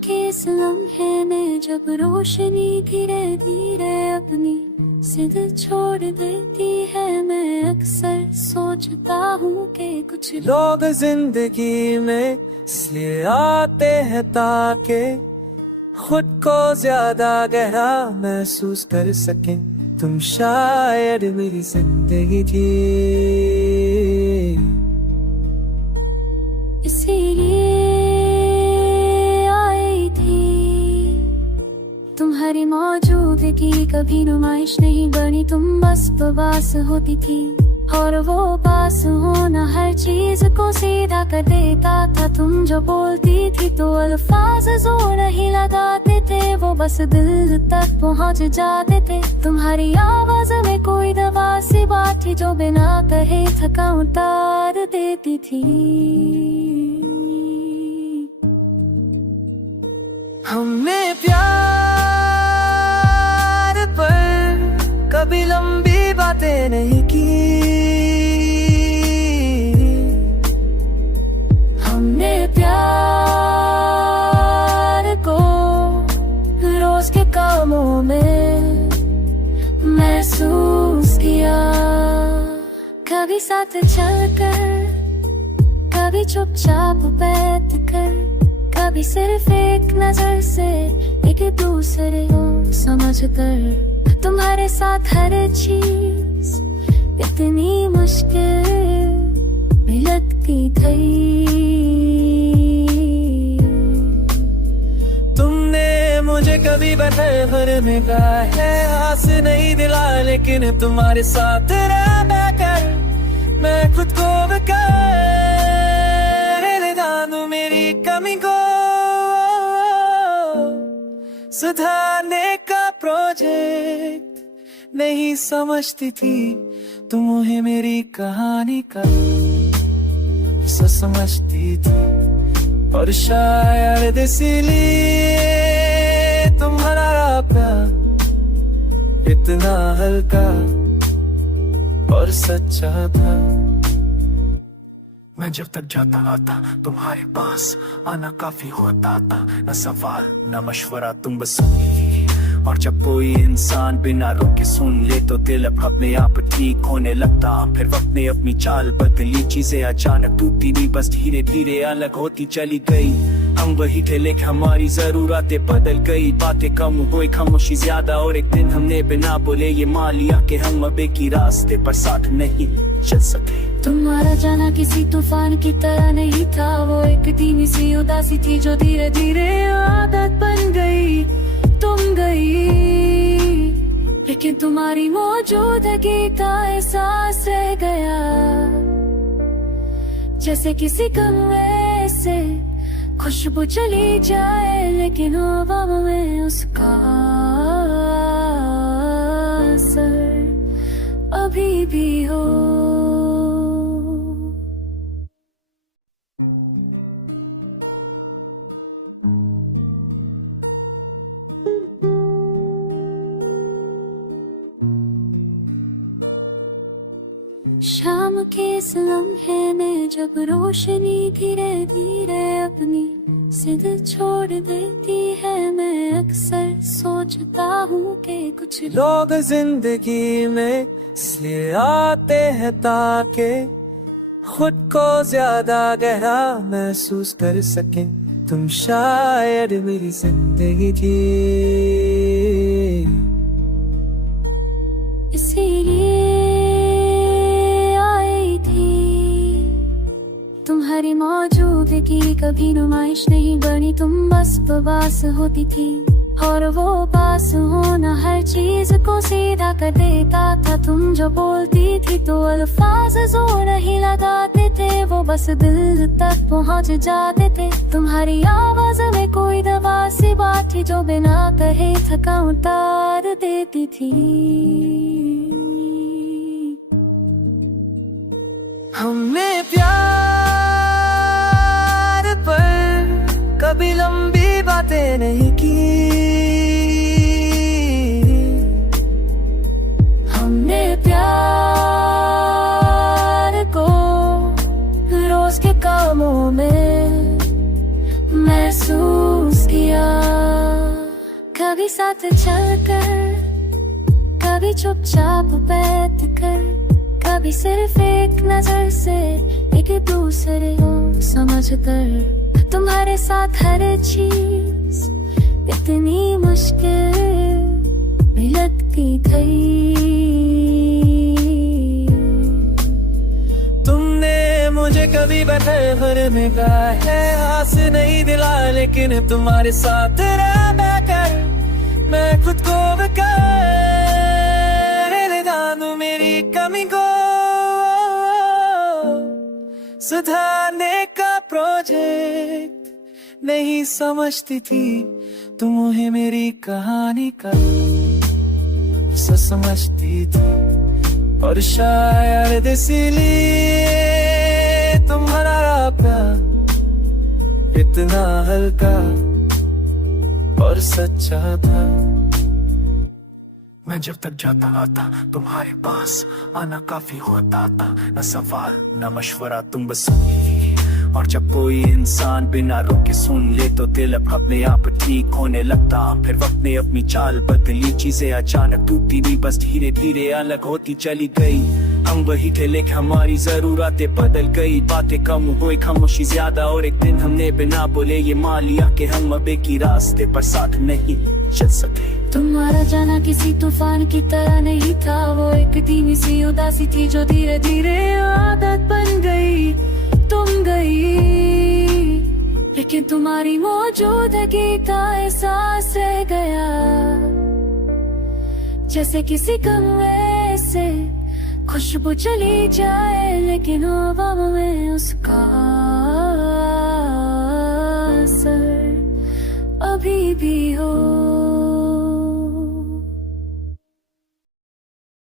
के इस लम्हे में जब रोशनी धीरे धीरे अपनी जिद छोड़ देती है, मैं अक्सर सोचता हूँ कि कुछ लोग जिंदगी में इसलिए आते हैं ताकि खुद को ज्यादा गहरा महसूस कर सकें। तुम शायद मेरी जिंदगी थी, इसीलिए आई थी। तुम्हारी मौजूदगी कभी नुमाइश नहीं बनी, तुम बस बवास होती थी, और वो पास होना हर चीज को सीधा कर देता था। तुम जो बोलती थी तो अल्फाज जोर नहीं लगाते थे, वो बस दिल तक पहुंच जाते थे। तुम्हारी आवाज में कोई दवा सी बात थी जो बिना कहे थका उतार देती थी। हमने प्यार पर कभी लंबी बातें नहीं की, हमने प्यार को रोज के कामों में महसूस किया। कभी साथ चलकर, कभी चुपचाप बैठकर, कभी सिर्फ एक नजर से एक दूसरे को समझकर। तुम्हारे साथ हर चीज इतनी मुश्किल भी लगती थी। तुमने मुझे कभी बदल में कहा है आस नहीं दिला, लेकिन तुम्हारे साथ रह कर मैं खुद को जानू। मेरी कमी को सुधारने का प्रोजेक्ट नहीं समझती थी, तुम मुझे मेरी कहानी का समझती थी, और शायद इसीलिए तुम्हारा प्यार इतना हल्का और सच्चा था। मैं जब तक जाता आता तुम्हारे पास आना काफी होता था, न सवाल न मशवरा, तुम बस सुनी। और जब कोई इंसान बिना रोके सुन ले तो दिल अपने आप ठीक होने लगता। फिर वक्त ने अपनी चाल बदली, चीजें अचानक टूटती नहीं, बस धीरे धीरे अलग होती चली गई। हम वही थे लेकिन हमारी जरूरतें बदल गई, बातें कम हुई, खामोशी ज्यादा, और एक दिन हमने बिना बोले ये मान लिया कि हम अब एक ही रास्ते पर साथ नहीं चल सके। तुम्हारा जाना किसी तूफान की तरह नहीं था, वो एक धीमी सी उदासी थी जो धीरे धीरे आदत बन गई। तुम गई लेकिन तुम्हारी मौजूदगी का एहसास रह गया, जैसे किसी कमरे से खुशबू चली जाए लेकिन हवा में उसका असर अभी भी हो। शाम के इस लम्हे में जब रोशनी धीरे धीरे अपनी जिद छोड़ देती है, मैं अक्सर सोचता हूँ कि कुछ लोग जिंदगी में इसलिए आते हैं ताकि खुद को ज्यादा गहरा महसूस कर सकें। तुम शायद मेरी जिंदगी थी, इसीलिए तुम्हारी मौजूदगी कभी नुमाइश नहीं बनी, तुम बस बवास होती थी, और वो पास होना हर चीज को सीधा कर देता था। तुम जो बोलती थी तो अल्फाज जोर नहीं लगाते थे, वो बस दिल तक पहुंच जाते थे। तुम्हारी आवाज में कोई दवा सी बात थी जो बिना कहे थका उतार देती थी। हमने प्यार पर कभी लंबी बातें नहीं की, हमने प्यार को रोज के कामों में महसूस किया। कभी साथ चलकर, कभी चुपचाप बैठ कर, कभी सिर्फ एक नजर से एक दूसरे को समझ कर। तुम्हारे साथ हर चीज इतनी मुश्किल भी लगती थी। तुमने मुझे कभी भर में कहा है आस नहीं दिला, लेकिन तुम्हारे साथ रह कर मैं खुद को जानू। मेरी कमी को सुधारने का प्रोजेक्ट नहीं समझती थी, तुम मुझे मेरी कहानी का समझती थी। और शायद इसीलिए तुम्हारा प्यार इतना हल्का और सच्चा था। मैं जब तक जाता आता तुम्हारे पास आना काफी होता था, न सवाल न मशवरा, तुम बस सुनी। और जब कोई इंसान बिना रोके सुन ले तो दिल अपने आप ठीक होने लगता। फिर वक्त ने अपनी चाल बदली, चीजें अचानक टूटती नहीं, बस धीरे धीरे अलग होती चली गई। हम वही थे लेकिन हमारी जरूरतें बदल गई, बातें कम हुई खामोशी ज्यादा। और एक दिन हमने बिना बोले ये मान लिया कि हम अब एक ही रास्ते पर साथ नहीं चल सके। तुम्हारा जाना किसी तूफान की तरह नहीं था, वो एक धीमी सी उदासी थी जो धीरे धीरे आदत बन गई। तुम गई लेकिन तुम्हारी मौजूदगी का एहसास रह गया, जैसे किसी कमरे से खुशबू चली जाए लेकिन हवा में उसका असर अभी भी हो।